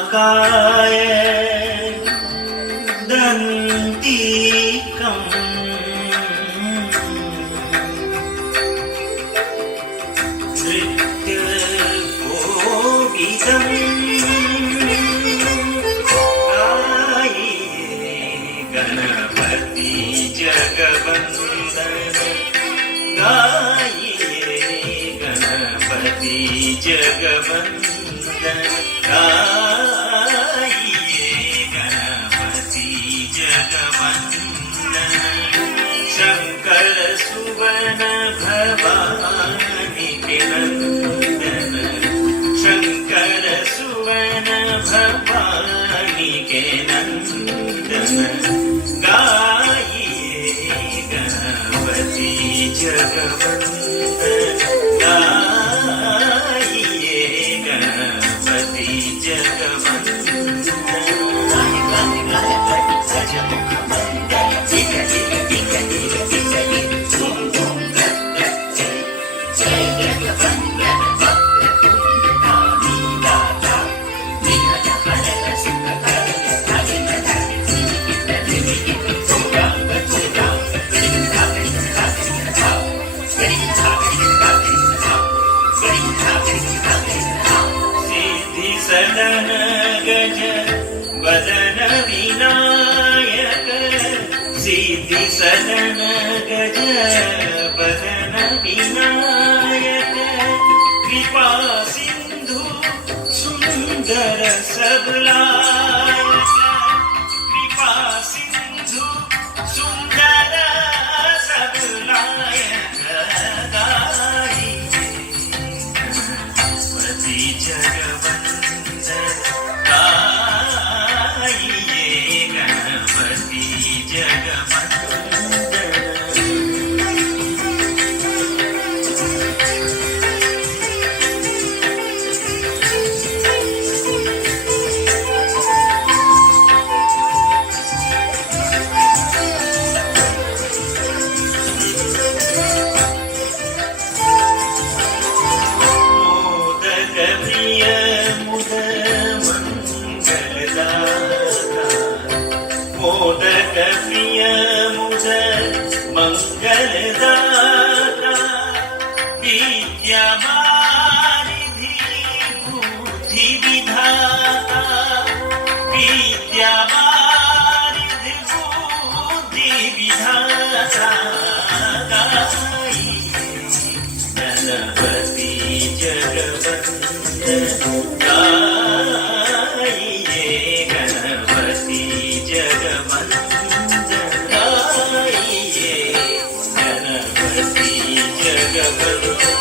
महाकाय दन्तीकम् नृत्यकोविदम् गाये गणपति जगवन्दन गाये गणपति जगवन्दन गाये गणपति जगवन्दन शंकर सुवन भवानी के नंदन शंकर सुवन भवानी के नंदन गाये गणपति जगवन्दन गाये गणपति सदन गज वदन विनायक सिद्धि सदन गज वदन विनायक कृपा सिंधु सुंदर सबलायक कृपा सिंधु सुंदर सबलायक गाये गणपति जगवन्दन गाये गणपति जगवन्दन मोदक प्रिय मुद मंगलदाता मोदक प्रिय मुद मंगलदाता विद्यावारिधि बुद्धि विधाता विद्यावारिधि बुद्धि विधाता गाये गणपति जगवन्दन गाये गणपति जगवन्दन गाये गणपति जगवन्दन